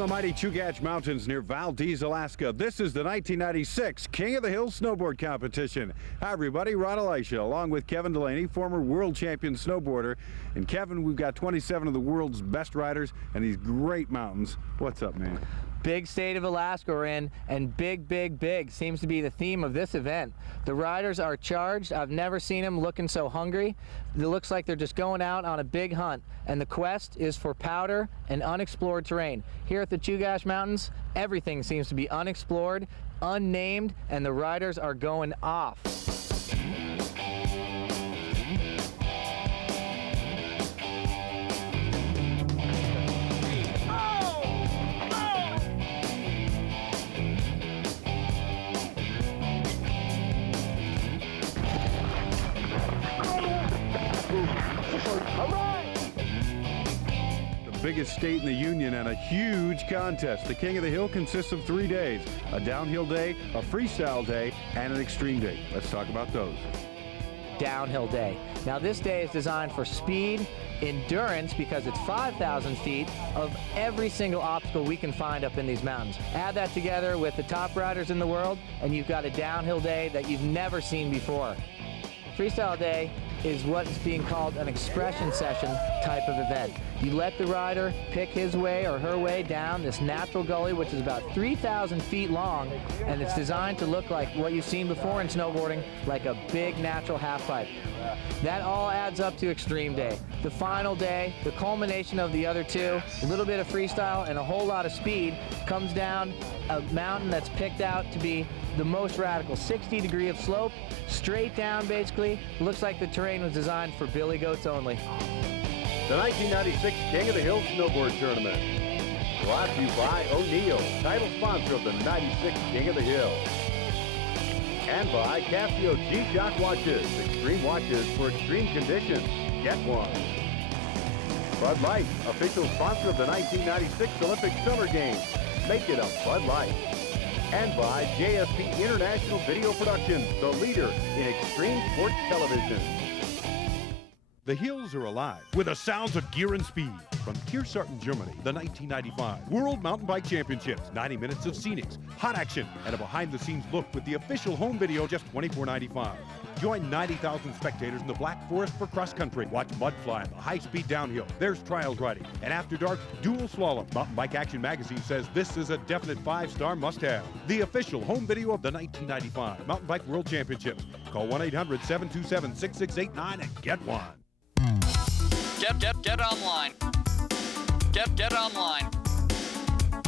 the mighty Chugach Mountains near Valdez, Alaska, this is the 1996 King of the Hill Snowboard Competition. Hi everybody, Ron Elisha, along with Kevin Delaney, former world champion snowboarder. And Kevin, we've got 27 of the world's best riders and these great mountains. What's up, man? Big state of Alaska we're in, and big, big, big seems to be the theme of this event. The riders are charged. I've never seen them looking so hungry. It looks like they're just going out on a big hunt, and the quest is for powder and unexplored terrain. Here at the Chugach Mountains, everything seems to be unexplored, unnamed, and the riders are going off. Biggest state in the Union and a huge contest. The King of the Hill consists of 3 days, a downhill day, a freestyle day, and an extreme day. Let's talk about those. Downhill day. Now this day is designed for speed, endurance, because it's 5,000 feet of every single obstacle we can find up in these mountains. Add that together with the top riders in the world, and you've got a downhill day that you've never seen before. Freestyle day is what's being called an expression session type of event. You let the rider pick his way or her way down this natural gully, which is about 3,000 feet long, and it's designed to look like what you've seen before in snowboarding, like a big natural half pipe. That all adds up to extreme day. The final day, the culmination of the other two, a little bit of freestyle and a whole lot of speed, comes down a mountain that's picked out to be the most radical, 60-degree of slope, straight down basically. Looks like the terrain was designed for billy goats only. The 1996 King of the Hill Snowboard Tournament. Brought to you by O'Neill, title sponsor of the 96 King of the Hill. And by Casio G-Shock watches, extreme watches for extreme conditions. Get one. Bud Light, official sponsor of the 1996 Olympic Summer Games. Make it a Bud Light. And by JSP International Video Productions, the leader in extreme sports television. The hills are alive with the sounds of gear and speed. From Tiersarten, Germany, the 1995 World Mountain Bike Championships. 90 minutes of scenics, hot action, and a behind-the-scenes look with the official home video, just $24.95. Join 90,000 spectators in the Black Forest for cross-country. Watch mud fly on the high-speed downhill. There's trials riding. And after dark, dual slalom. Mountain Bike Action Magazine says this is a definite 5-star must-have. The official home video of the 1995 Mountain Bike World Championships. Call 1-800-727-6689 and get one. Get online. Get online.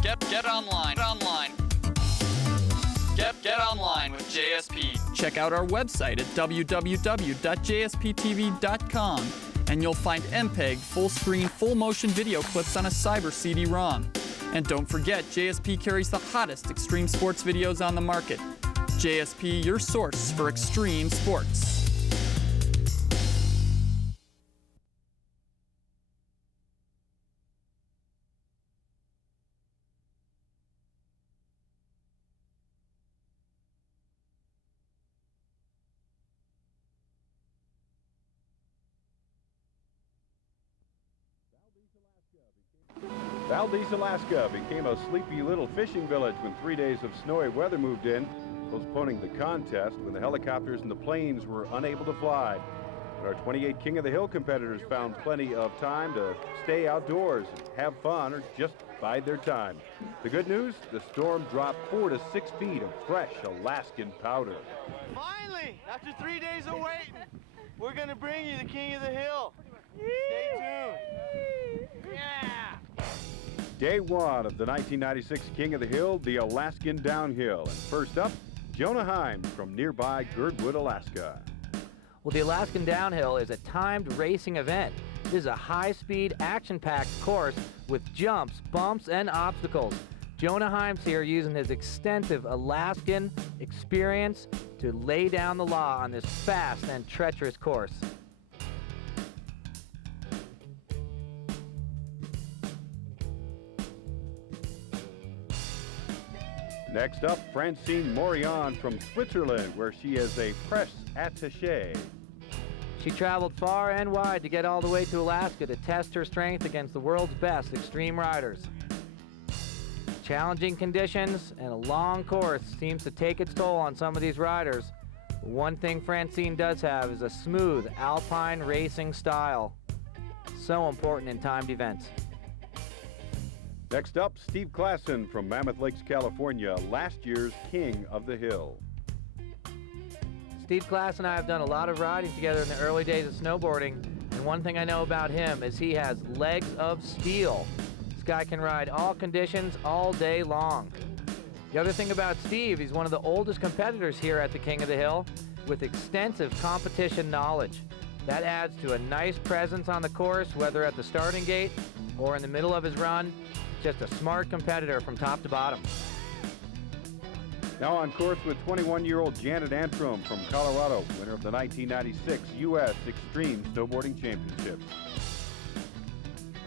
Get online. Get online with JSP. Check out our website at www.jsptv.com and you'll find MPEG full-screen, full-motion video clips on a Cyber CD-ROM. And don't forget, JSP carries the hottest extreme sports videos on the market. JSP, your source for extreme sports. Valdez, Alaska became a sleepy little fishing village when 3 days of snowy weather moved in, postponing the contest when the helicopters and the planes were unable to fly. But our 28 King of the Hill competitors found plenty of time to stay outdoors, have fun, or just bide their time. The good news, the storm dropped 4 to 6 feet of fresh Alaskan powder. Finally, after 3 days of waiting, we're gonna bring you the King of the Hill. Stay tuned. Yeah! Day one of the 1996 King of the Hill, the Alaskan Downhill. And first up, Jonah Himes from nearby Girdwood, Alaska. Well, the Alaskan Downhill is a timed racing event. This is a high-speed, action-packed course with jumps, bumps, and obstacles. Jonah Himes here using his extensive Alaskan experience to lay down the law on this fast and treacherous course. Next up, Francine Morion from Switzerland, where she is a press attaché. She traveled far and wide to get all the way to Alaska to test her strength against the world's best extreme riders. Challenging conditions and a long course seems to take its toll on some of these riders. One thing Francine does have is a smooth alpine racing style. So important in timed events. Next up, Steve Klassen from Mammoth Lakes, California, last year's King of the Hill. Steve Klassen and I have done a lot of riding together in the early days of snowboarding, and one thing I know about him is he has legs of steel. This guy can ride all conditions all day long. The other thing about Steve, he's one of the oldest competitors here at the King of the Hill with extensive competition knowledge. That adds to a nice presence on the course, whether at the starting gate or in the middle of his run. Just a smart competitor from top to bottom. Now on course with 21-year-old Janet Antrim from Colorado, winner of the 1996 U.S. Extreme Snowboarding Championships.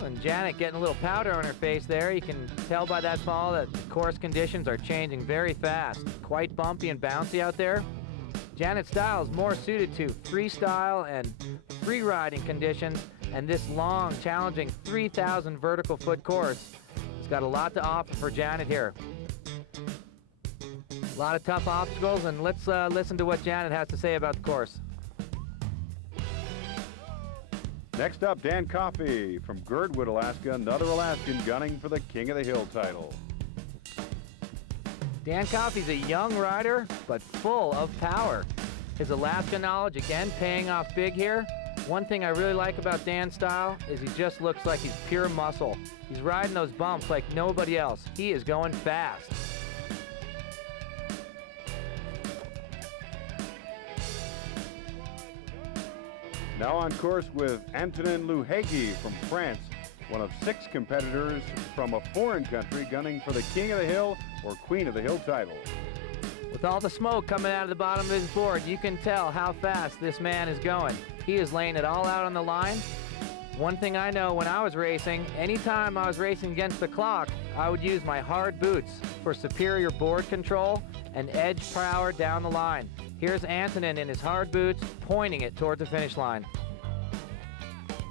And Janet getting a little powder on her face there. You can tell by that fall that the course conditions are changing very fast. Quite bumpy and bouncy out there. Janet's style is more suited to freestyle and free riding conditions, and this long, challenging 3,000 vertical foot course has got a lot to offer for Janet here. A lot of tough obstacles, and let's listen to what Janet has to say about the course. Next up, Dan Coffey from Girdwood, Alaska, another Alaskan gunning for the King of the Hill title. Dan Coffey's a young rider, but full of power. His Alaska knowledge, again, paying off big here. One thing I really like about Dan's style is he just looks like he's pure muscle. He's riding those bumps like nobody else. He is going fast. Now on course with Antonin Luhegi from France, one of 6 competitors from a foreign country gunning for the King of the Hill or Queen of the Hill title. With all the smoke coming out of the bottom of his board, you can tell how fast this man is going. He is laying it all out on the line. One thing I know when I was racing, anytime I was racing against the clock, I would use my hard boots for superior board control and edge power down the line. Here's Antonin in his hard boots, pointing it toward the finish line.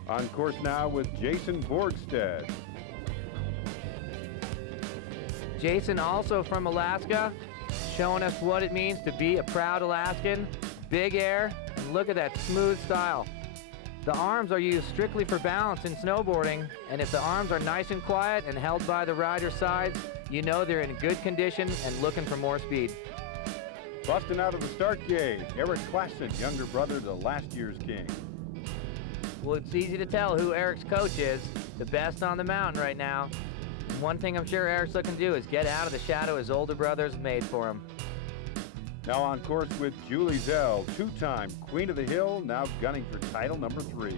On course now with Jason Borgstead. Jason, also from Alaska, showing us what it means to be a proud Alaskan. Big air, and look at that smooth style. The arms are used strictly for balance in snowboarding, and if the arms are nice and quiet and held by the rider's sides, you know they're in good condition and looking for more speed. Busting out of the start gate, Eric Klassen, younger brother to last year's king. Well, it's easy to tell who Eric's coach is, the best on the mountain right now. And one thing I'm sure Eric's looking to do is get out of the shadow his older brother's made for him. Now on course with Julie Zell, 2-time Queen of the Hill, now gunning for title number 3.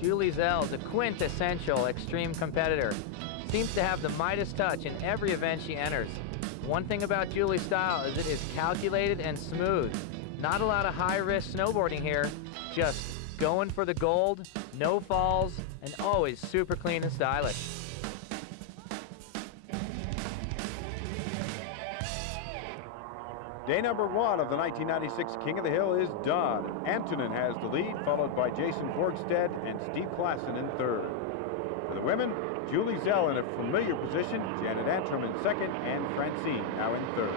Julie Zell is a quintessential extreme competitor. Seems to have the Midas touch in every event she enters. One thing about Julie's style is it is calculated and smooth. Not a lot of high-risk snowboarding here, just going for the gold, no falls, and always super clean and stylish. Day number 1 of the 1996 King of the Hill is done. Antonin has the lead, followed by Jason Borgstead and Steve Klassen in 3rd. For the women, Julie Zell in a familiar position, Janet Antrim in 2nd, and Francine now in 3rd.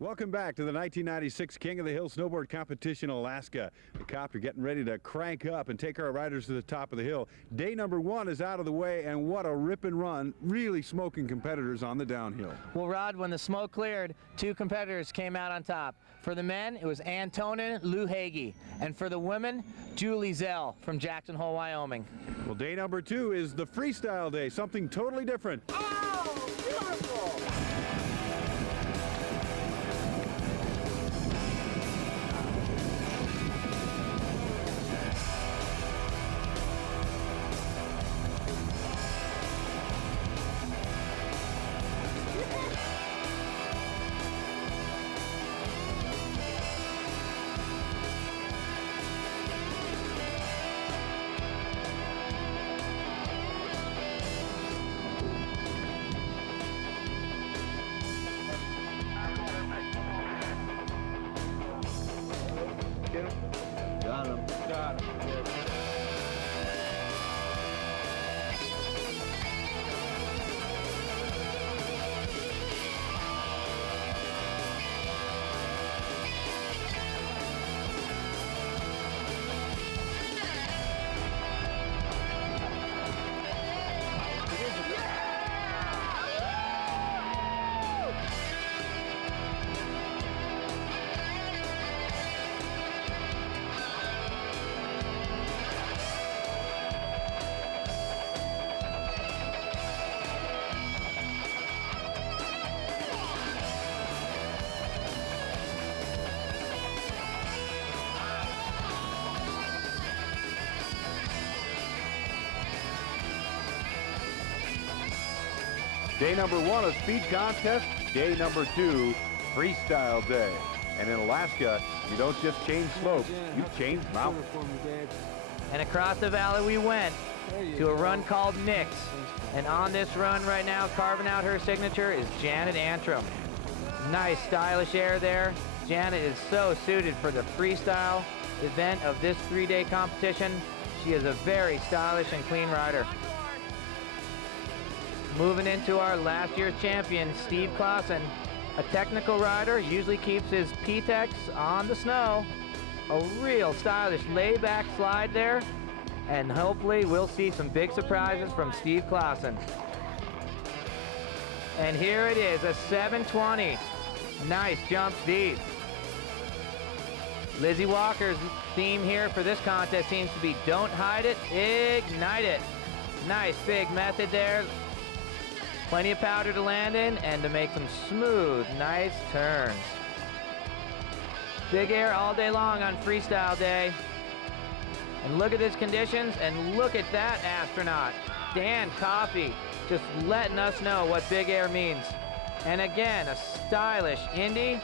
Welcome back to the 1996 King of the Hill Snowboard Competition, Alaska. The copter getting ready to crank up and take our riders to the top of the hill. Day number 1 is out of the way, and what a rip and run. Really smoking competitors on the downhill. Well, Rod, when the smoke cleared, 2 competitors came out on top. For the men, it was Antonin Luhegi, and for the women, Julie Zell from Jackson Hole, Wyoming. Well, day number 2 is the freestyle day, something totally different. Oh, beautiful! Day number 1 of speed contest, day number 2, freestyle day. And in Alaska, you don't just change slopes, you change mountains. And across the valley we went to a run called Nick's. And on this run right now, carving out her signature is Janet Antrim. Nice stylish air there. Janet is so suited for the freestyle event of this 3-day competition. She is a very stylish and clean rider. Moving into our last year's champion, Steve Clausen. A technical rider, usually keeps his P-Tex on the snow. A real stylish layback slide there. And hopefully we'll see some big surprises from Steve Clausen. And here it is, a 720. Nice jump speed. Lizzie Walker's theme here for this contest seems to be don't hide it, ignite it. Nice big method there. Plenty of powder to land in and to make some smooth, nice turns. Big air all day long on freestyle day. And look at his conditions, and look at that astronaut. Dan Coffey just letting us know what big air means. And again, a stylish Indy.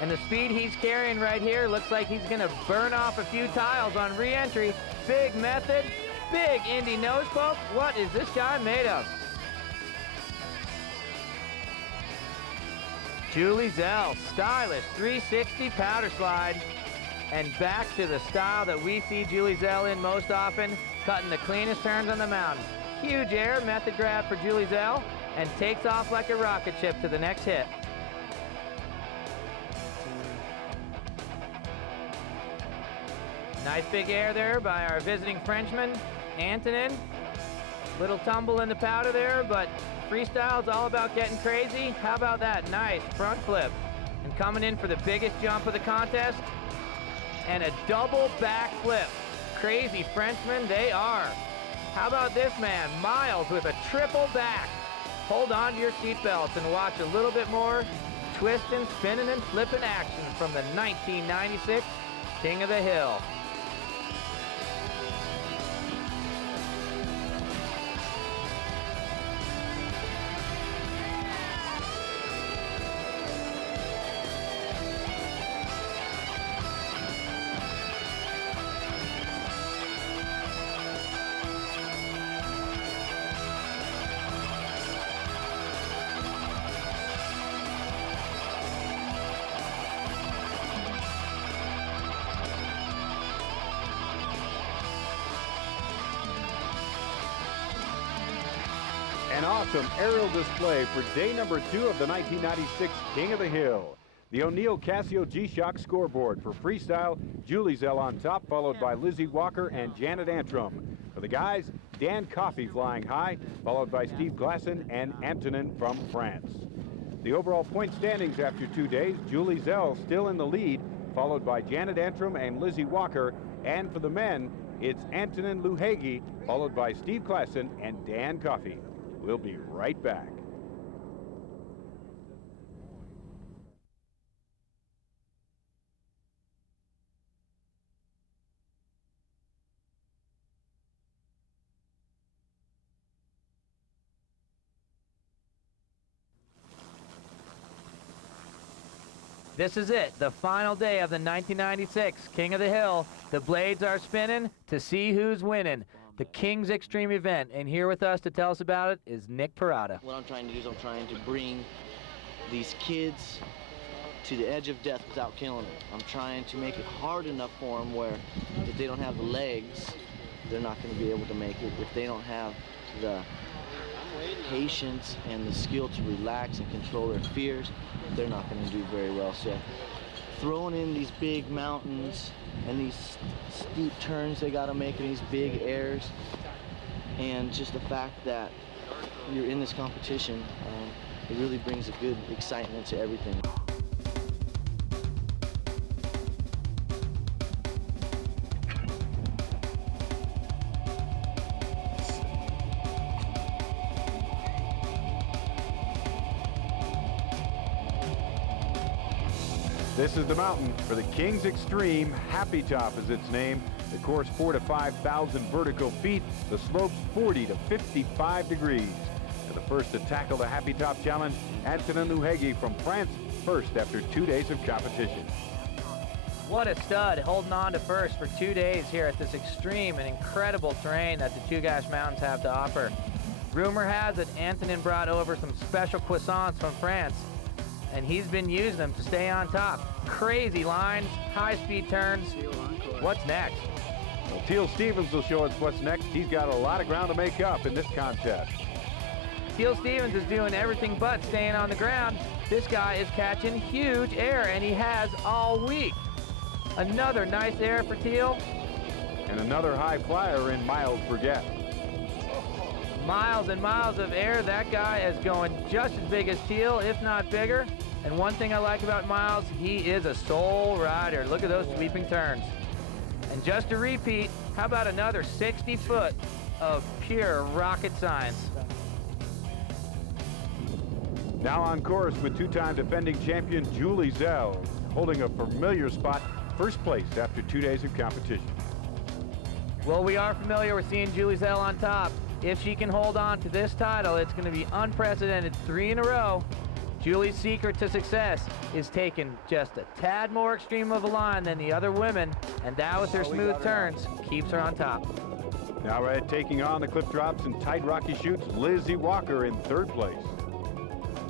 And the speed he's carrying right here looks like he's gonna burn off a few tiles on re-entry. Big method, big Indy nose poke. What is this guy made of? Julie Zell, stylish 360 powder slide. And back to the style that we see Julie Zell in most often, cutting the cleanest turns on the mountain. Huge air method grab for Julie Zell, and takes off like a rocket ship to the next hit. Nice big air there by our visiting Frenchman, Antonin. Little tumble in the powder there, but freestyle is all about getting crazy. How about that nice front flip? And coming in for the biggest jump of the contest, and a double back flip. Crazy Frenchmen they are. How about this man, Miles, with a triple back? Hold on to your seatbelts and watch a little bit more twisting, spinning, and flipping action from the 1996 King of the Hill. An awesome aerial display for day number 2 of the 1996 King of the Hill. The O'Neill Casio G-Shock scoreboard for freestyle, Julie Zell on top, followed by Lizzie Walker and Janet Antrim. For the guys, Dan Coffey flying high, followed by Steve Clausen and Antonin from France. The overall point standings after 2 days, Julie Zell still in the lead, followed by Janet Antrim and Lizzie Walker. And for the men, it's Antonin Luhagi, followed by Steve Clausen and Dan Coffey. We'll be right back. This is it, the final day of the 1996 King of the Hill. The blades are spinning to see who's winning. The King's Extreme event, and here with us to tell us about it is Nick Parada. What I'm trying to do is I'm trying to bring these kids to the edge of death without killing them. I'm trying to make it hard enough for them where if they don't have the legs, they're not going to be able to make it. If they don't have the patience and the skill to relax and control their fears, they're not going to do very well. So throwing in these big mountains and these steep turns they got to make and these big airs, and just the fact that you're in this competition, it really brings a good excitement to everything. This is the mountain for the King's Extreme. Happy Top is its name. The course 4,000 to 5,000 vertical feet. The slopes 40 to 55 degrees. The The first to tackle the Happy Top Challenge, Antonin Uhegi from France, first after 2 days of competition. What a stud, holding on to first for 2 days here at this extreme and incredible terrain that the Chugach Mountains have to offer. Rumor has it Antonin brought over some special croissants from France, and he's been using them to stay on top. Crazy lines, high-speed turns. What's next? Well, Teal Stevens will show us what's next. He's got a lot of ground to make up in this contest. Teal Stevens is doing everything but staying on the ground. This guy is catching huge air, and he has all week. Another nice air for Teal. And another high flyer in Miles Burgett. Miles and miles of air. That guy is going just as big as Teal, if not bigger. And one thing I like about Miles, he is a soul rider. Look at those sweeping turns. And just to repeat, how about another 60 foot of pure rocket science? Now on course with two-time defending champion Julie Zell, holding a familiar spot, first place after 2 days of competition. Well, we are familiar with seeing Julie Zell on top. If she can hold on to this title, it's going to be unprecedented 3 in a row. Julie's secret to success is taking just a tad more extreme of a line than the other women, and that with her smooth turns keeps her on top. Now taking on the cliff drops and tight rocky chutes, Lizzie Walker in third place.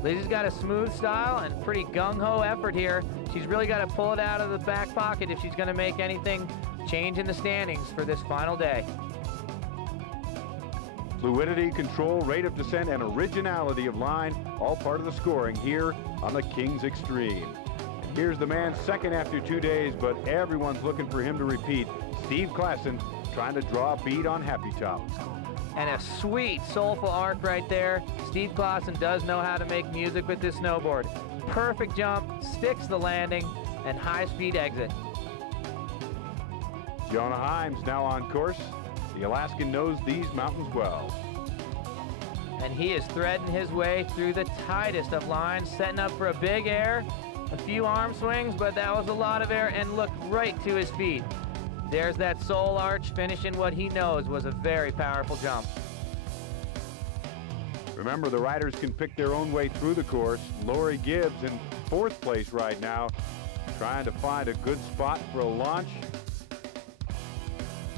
Lizzie's got a smooth style and pretty gung-ho effort here. She's really got to pull it out of the back pocket if she's going to make anything change in the standings for this final day. Fluidity, control, rate of descent, and originality of line, all part of the scoring here on the Kings Extreme. And here's the man second after 2 days, but everyone's looking for him to repeat. Steve Klassen trying to draw a bead on Happy Top. And a sweet, soulful arc right there. Steve Klassen does know how to make music with this snowboard. Perfect jump, sticks the landing, and high-speed exit. Jonah Himes now on course. The Alaskan knows these mountains well. And he is threading his way through the tightest of lines, setting up for a big air, a few arm swings, but that was a lot of air, and look right to his feet. There's that soul arch finishing what he knows was a very powerful jump. Remember, the riders can pick their own way through the course. Lori Gibbs in fourth place right now, trying to find a good spot for a launch.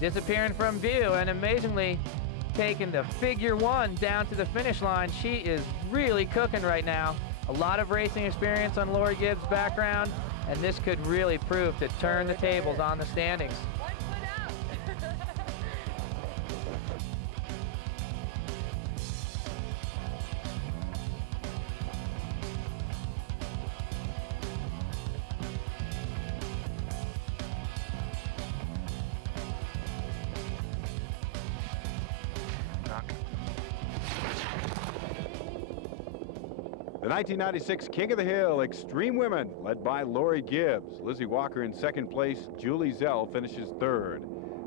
Disappearing from view, and amazingly taking the figure one down to the finish line. She is really cooking right now. A lot of racing experience on Lori Gibbs' background, and this could really prove to turn the tables on the standings. The 1996 King of the Hill Extreme Women, led by Lori Gibbs. Lizzie Walker in second place. Julie Zell finishes third.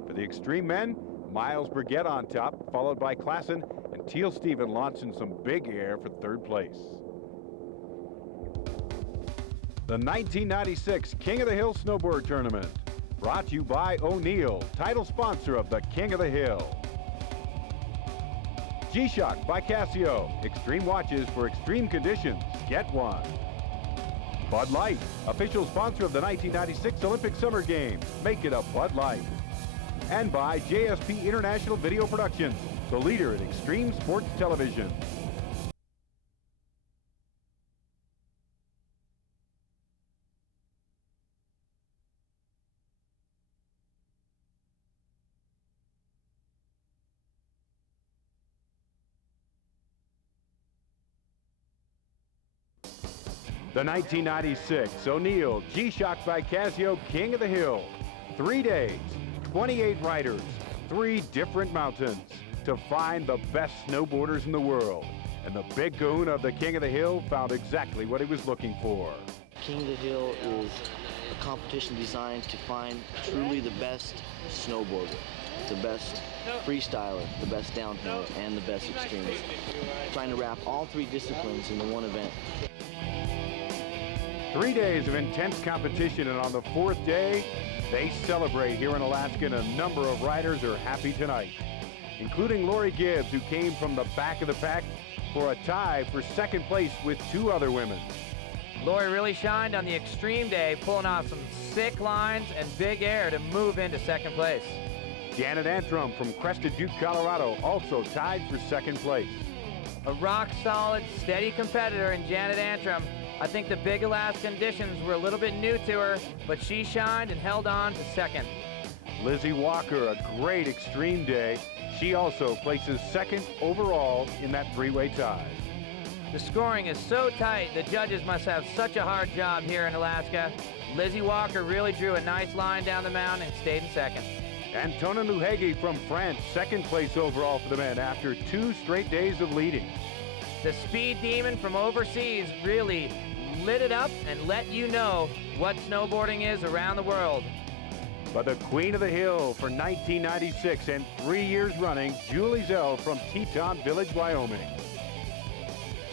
For the Extreme Men, Miles Burgett on top, followed by Klassen, and Teal Stevens launching some big air for third place. The 1996 King of the Hill Snowboard Tournament, brought to you by O'Neill, title sponsor of the King of the Hill. G-Shock by Casio. Extreme watches for extreme conditions. Get one. Bud Light, official sponsor of the 1996 Olympic Summer Games. Make it a Bud Light. And by JSP International Video Productions, the leader in extreme sports television. The 1996 O'Neill G-Shock by Casio King of the Hill. 3 days, 28 riders, 3 different mountains to find the best snowboarders in the world. And the big goon of the King of the Hill found exactly what he was looking for. King of the Hill is a competition designed to find truly the best snowboarder, the best freestyler, the best downhill, and the best extremist. Trying to wrap all 3 disciplines into one event. 3 days of intense competition, and on the 4th day, they celebrate here in Alaska, and a number of riders are happy tonight, including Lori Gibbs, who came from the back of the pack for a tie for second place with 2 other women. Lori really shined on the extreme day, pulling off some sick lines and big air to move into second place. Janet Antrim from Crested Butte, Colorado, also tied for second place. A rock-solid, steady competitor in Janet Antrim. I think the big Alaska conditions were a little bit new to her, but she shined and held on to second. Lizzie Walker, a great extreme day. She also places second overall in that three-way tie. The scoring is so tight, the judges must have such a hard job here in Alaska. Lizzie Walker really drew a nice line down the mountain and stayed in second. Antonin Luhegi from France, second place overall for the men after 2 straight days of leading. The speed demon from overseas really lit it up and let you know what snowboarding is around the world. But the Queen of the Hill for 1996 and 3 years running, Julie Zell from Teton Village, Wyoming.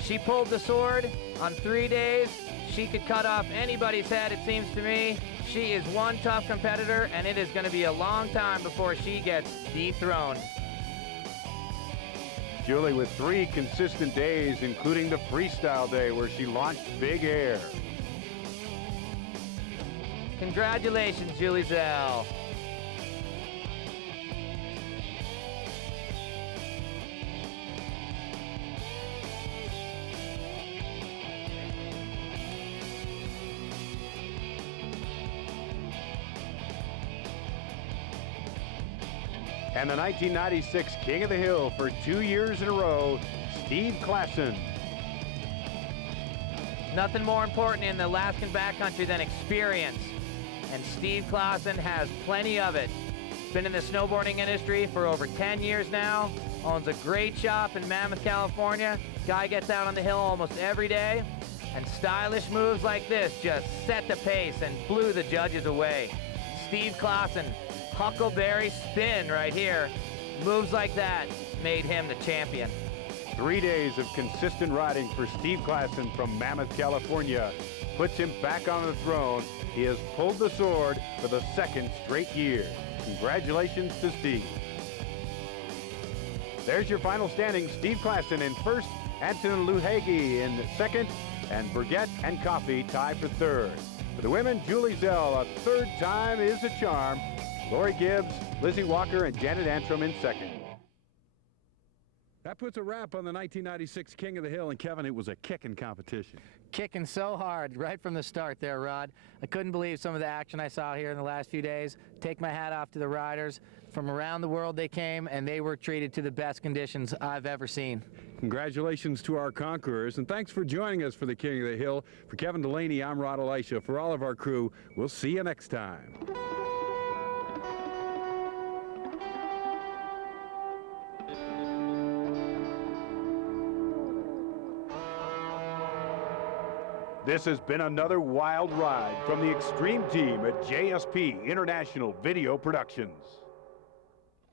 She pulled the sword on 3 days. She could cut off anybody's head, it seems to me. She is one tough competitor, and it is going to be a long time before she gets dethroned. Julie with 3 consistent days, including the freestyle day where she launched big air. Congratulations, Julie Zell. And the 1996 King of the Hill for 2 years in a row, Steve Klassen. Nothing more important in the Alaskan backcountry than experience. And Steve Klassen has plenty of it. Been in the snowboarding industry for over 10 years now. Owns a great shop in Mammoth, California. Guy gets out on the hill almost every day. And stylish moves like this just set the pace and blew the judges away. Steve Klassen. Huckleberry spin right here. Moves like that made him the champion. 3 days of consistent riding for Steve Klassen from Mammoth, California puts him back on the throne. He has pulled the sword for the 2nd straight year. Congratulations to Steve. There's your final standing. Steve Klassen in first, Antonin Luhegi in second, and Burgett and Coffey tie for third. For the women, Julie Zell, a 3rd time is a charm. Lori Gibbs, Lizzie Walker, and Janet Antrim in second. That puts a wrap on the 1996 King of the Hill. And Kevin, it was a kicking competition. Kicking so hard right from the start there, Rod. I couldn't believe some of the action I saw here in the last few days. Take my hat off to the riders. From around the world they came, and they were treated to the best conditions I've ever seen. Congratulations to our conquerors, and thanks for joining us for the King of the Hill. For Kevin Delaney, I'm Rod Elisha. For all of our crew, we'll see you next time. This has been another wild ride from the Extreme Team at JSP International Video Productions.